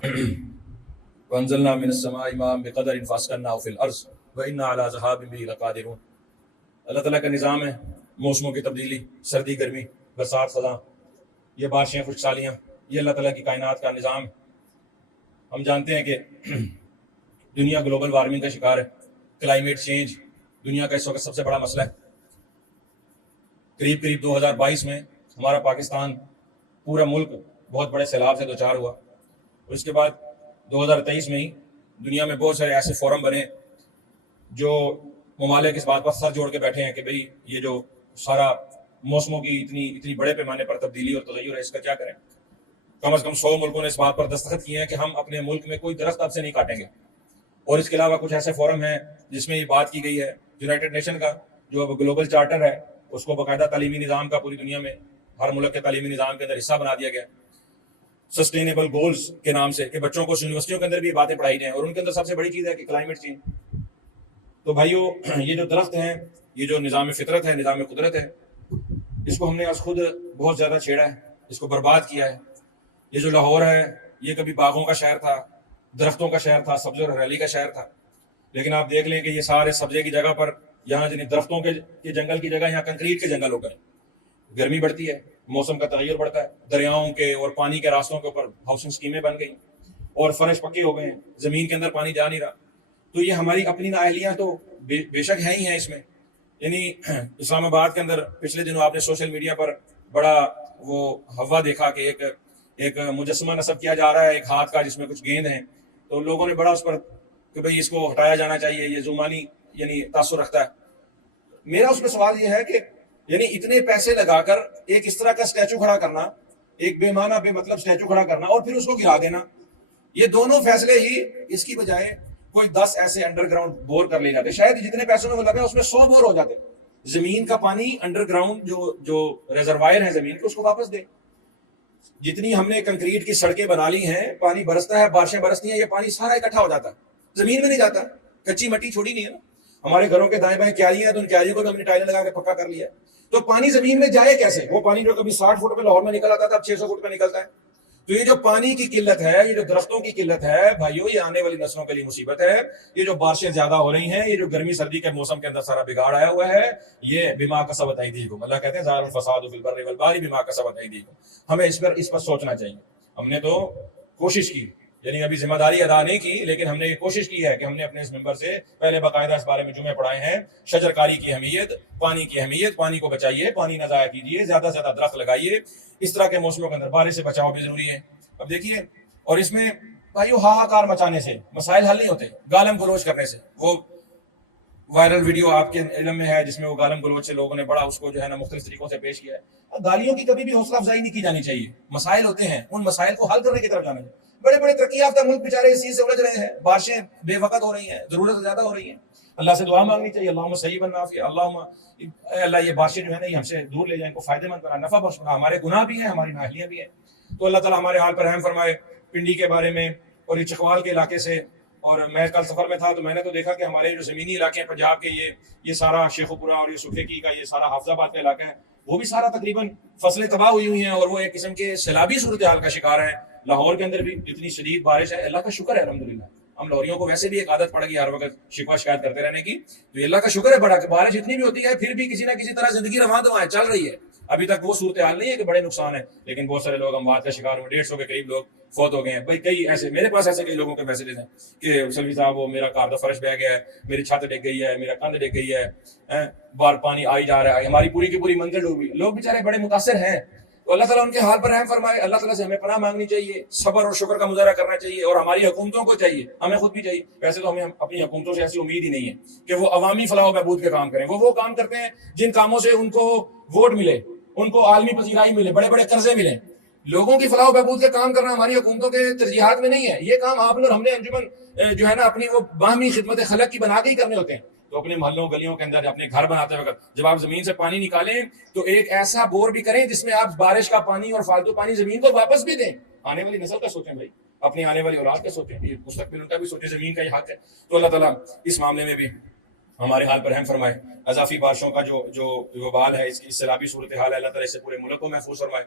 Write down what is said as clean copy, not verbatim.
وانزلنا من السماء ماء بقدر فاسكناه في الارض وانا على ذهاب به لقادرون۔ اللہ تعالیٰ کا نظام ہے موسموں کی تبدیلی، سردی گرمی، برسات خزاں، یہ بارشیں خشک سالیاں، یہ اللہ تعالیٰ کی کائنات کا نظام ہے۔ ہم جانتے ہیں کہ دنیا گلوبل وارمنگ کا شکار ہے، کلائمیٹ چینج دنیا کا اس وقت سب سے بڑا مسئلہ ہے۔ قریب 2022 میں ہمارا پاکستان پورا ملک بہت بڑے سیلاب سے دوچار ہوا، اور اس کے بعد 2023 میں ہی دنیا میں بہت سارے ایسے فورم بنے جو ممالک اس بات پر سر جوڑ کے بیٹھے ہیں کہ بھئی یہ جو سارا موسموں کی اتنی بڑے پیمانے پر تبدیلی اور تغیر ہے، اس کا کیا کریں۔ کم از کم 100 ملکوں نے اس بات پر دستخط کیے ہیں کہ ہم اپنے ملک میں کوئی درخت اب سے نہیں کاٹیں گے۔ اور اس کے علاوہ کچھ ایسے فورم ہیں جس میں یہ بات کی گئی ہے، یونائٹڈ نیشن کا جو گلوبل چارٹر ہے اس کو باقاعدہ تعلیمی نظام کا پوری دنیا میں ہر ملک کے تعلیمی نظام کے اندر حصہ بنا دیا گیا، سسٹینیبل گولز کے نام سے، کہ بچوں کو یونیورسٹیوں کے اندر بھی باتیں پڑھائی جائیں، اور ان کے اندر سب سے بڑی چیز ہے کہ کلائمیٹ چینج۔ تو بھائیو، یہ جو درخت ہیں، یہ جو نظام فطرت ہے، نظام قدرت ہے، اس کو ہم نے آج خود بہت زیادہ چھیڑا ہے، اس کو برباد کیا ہے۔ یہ جو لاہور ہے یہ کبھی باغوں کا شہر تھا، درختوں کا شہر تھا، سبزے اور ہریالی کا شہر تھا، لیکن آپ دیکھ لیں کہ یہ سارے سبزے کی جگہ پر یہاں درختوں کے جنگل کی جگہ یہاں کنکریٹ کے جنگل ہو گئے۔ گرمی بڑھتی ہے، موسم کا تغیر بڑھتا ہے، دریاؤں کے اور پانی کے راستوں کے اوپر ہاؤسنگ اسکیمیں بن گئی اور فرش پکے ہو گئے ہیں، زمین کے اندر پانی جا نہیں رہا۔ تو یہ ہماری اپنی نااہلیاں تو بے شک ہیں ہی ہیں اس میں۔ یعنی اسلام آباد کے اندر پچھلے دنوں آپ نے سوشل میڈیا پر بڑا وہ ہوا دیکھا کہ ایک مجسمہ نصب کیا جا رہا ہے ایک ہاتھ کا جس میں کچھ گیند ہیں، تو لوگوں نے بڑا اس پر کہ بھئی اس کو ہٹایا جانا چاہیے، یہ ذومانی یعنی تاثر رکھتا ہے۔ میرا اس پہ سوال یہ ہے کہ یعنی اتنے پیسے لگا کر ایک اس طرح کا اسٹیچو کھڑا کرنا، ایک بے معنی بے مطلب اسٹیچو کھڑا کرنا اور پھر اس کو گرا دینا، یہ دونوں فیصلے ہی اس کی بجائے کوئی 10 ایسے انڈر گراؤنڈ بور کر لے جاتے، شاید جتنے پیسوں میں وہ لگے اس میں 100 بور ہو جاتے۔ زمین کا پانی انڈر گراؤنڈ جو ریزروائر ہے زمین کے، اس کو واپس دے۔ جتنی ہم نے کنکریٹ کی سڑکیں بنا لی ہیں، پانی برستا ہے، بارشیں برستی ہیں، یہ پانی سارا اکٹھا ہو جاتا ہے، زمین میں نہیں جاتا، کچی مٹی چھوڑی نہیں ہے نا۔ ہمارے گھروں کے دائیں بائیں کیاریاں ہیں تو ان کیاریوں کو بھی ہم نے ٹائلیں لگا کے پکا کر لیا ہے۔ تو پانی زمین میں جائے کیسے؟ وہ پانی جو کبھی 60 فٹ پہ لاہور میں نکل آتا تھا اب 600 فٹ پہ نکلتا ہے۔ تو یہ جو پانی کی قلت ہے، یہ جو درختوں کی قلت ہے بھائیو، یہ آنے والی نسلوں کے لیے مصیبت ہے۔ یہ جو بارشیں زیادہ ہو رہی ہیں، یہ جو گرمی سردی کے موسم کے اندر سارا بگاڑ آیا ہوا ہے، یہ بما کسبت ایدیکم، اللہ کہتے ہیں ظاہر الفساد فی البر والبحر بما کسبت ایدیکم۔ ہمیں اس پر سوچنا چاہیے۔ ہم نے تو کوشش کی، یعنی ابھی ذمہ داری ادا نہیں کی، لیکن ہم نے یہ کوشش کی ہے کہ ہم نے اپنے اس ممبر سے پہلے باقاعدہ اس بارے میں جمعے پڑھائے ہیں، شجر کاری کی اہمیت، پانی کی اہمیت، پانی کو بچائیے، پانی نہ ضائع کیجیے، زیادہ سے زیادہ درخت لگائیے۔ اس طرح کے موسموں کے اندر بارش سے بچاؤ بھی ضروری ہے۔ اب دیکھیے، اور اس میں بھائیو ہاہاکار مچانے سے مسائل حل نہیں ہوتے، گالم گلوچ کرنے سے۔ وہ وائرل ویڈیو آپ کے علم میں ہے جس میں وہ گالم گلوچ سے لوگوں نے بڑا اس کو جو ہے نا مختلف طریقوں سے پیش کیا ہے۔ گالیوں کی کبھی بھی حوصلہ افزائی نہیں کی جانی چاہیے، مسائل ہوتے ہیں، ان مسائل کو حل کرنے کی طرف جانا چاہیے۔ بڑے بڑے ترقی یافتہ ملک بیچارے اس چیز سے الجھ رہے ہیں، بارشیں بے وقت ہو رہی ہیں، ضرورت سے زیادہ ہو رہی ہیں، اللہ سے دعا مانگنی چاہیے، اللہم صیبا نافعا، اللہم اے اللہ یہ بارشیں جو ہے نا یہ ہم سے دور لے جائیں، کو فائدہ مند بنا، نفع بخش بنا۔ ہمارے گناہ بھی ہیں، ہماری نااہلیاں بھی ہیں، تو اللہ تعالیٰ ہمارے حال پر رحم فرمائے۔ پنڈی کے بارے میں اور یہ چکوال کے علاقے سے، اور میں کل سفر میں تھا تو میں نے تو دیکھا کہ ہمارے جو زمینی علاقے ہیں پنجاب کے، یہ سارا شیخوپورہ اور یہ سکھیکی کا یہ سارا حافظ آباد کا علاقہ ہے، وہ بھی سارا تقریباً فصلیں تباہ ہوئی ہیں، اور وہ ایک قسم کے سیلابی صورتحال کا شکار ہیں۔ لاہور کے اندر بھی اتنی شدید بارش ہے، اللہ کا شکر ہے الحمدللہ۔ ہم لاہوریوں کو ویسے بھی ایک عادت پڑ گئی ہر وقت شکوہ شکایت کرتے رہنے کی، تو یہ اللہ کا شکر ہے بڑا کہ بارش اتنی بھی ہوتی ہے پھر بھی کسی نہ کسی طرح زندگی رواں دواں چل رہی ہے۔ ابھی تک وہ صورتحال نہیں ہے کہ بڑے نقصان ہے، لیکن بہت سارے لوگ اموات کا شکار ہوئے، 150 کے قریب لوگ فوت ہو گئے ہیں۔ بھائی کئی ایسے میرے پاس ایسے کئی لوگوں کے میسیجز ہیں کہ سلوی صاحب وہ میرا کار کا فرش بہ گیا ہے، میری چھت ڈگ گئی ہے، میرا کندھ ڈگ گئی ہے، بار پانی آئی جا رہا ہے، ہماری پوری کی پوری منزل ڈوب گئی۔ لوگ بیچارے بڑے متاثر ہیں، تو اللہ تعالیٰ ان کے حال پر رحم فرمائے۔ اللہ تعالیٰ سے ہمیں پناہ مانگنی چاہیے، صبر اور شکر کا مظاہرہ کرنا چاہیے، اور ہماری حکومتوں کو چاہیے، ہمیں خود بھی چاہیے۔ ویسے تو ہمیں اپنی حکومتوں سے ایسی امید ہی نہیں ہے کہ وہ عوامی فلاح و بہبود کے کام کریں، وہ کام کرتے ہیں جن کاموں سے ان کو ووٹ ملے، ان کو عالمی پذیرائی ملے، بڑے بڑے قرضے ملیں۔ لوگوں کی فلاح و بہبود کے کام کرنا ہماری حکومتوں کے ترجیحات میں نہیں ہے، یہ کام آپ نے اور ہم نے انجمن جو ہے نا اپنی وہ باہمی خدمت خلق کی بنا کے ہی کرنے ہوتے ہیں۔ تو اپنے محلوں گلیوں کے اندر اپنے گھر بناتے وقت جب آپ زمین سے پانی نکالیں تو ایک ایسا بور بھی کریں جس میں آپ بارش کا پانی اور فالتو پانی زمین کو واپس بھی دیں۔ آنے والی نسل کا سوچیں بھائی، اپنی آنے والی اولاد کا سوچیں، یہ مستقبل ان کا بھی سوچیں، زمین کا یہ حق ہے۔ تو اللہ تعالیٰ اس معاملے میں بھی ہمارے حال پر رحم فرمائے۔ اضافی بارشوں کا جو وبال ہے، اس کی سیلابی صورتحال ہے، اللہ تعالیٰ اس سے پورے ملک کو محفوظ فرمائے۔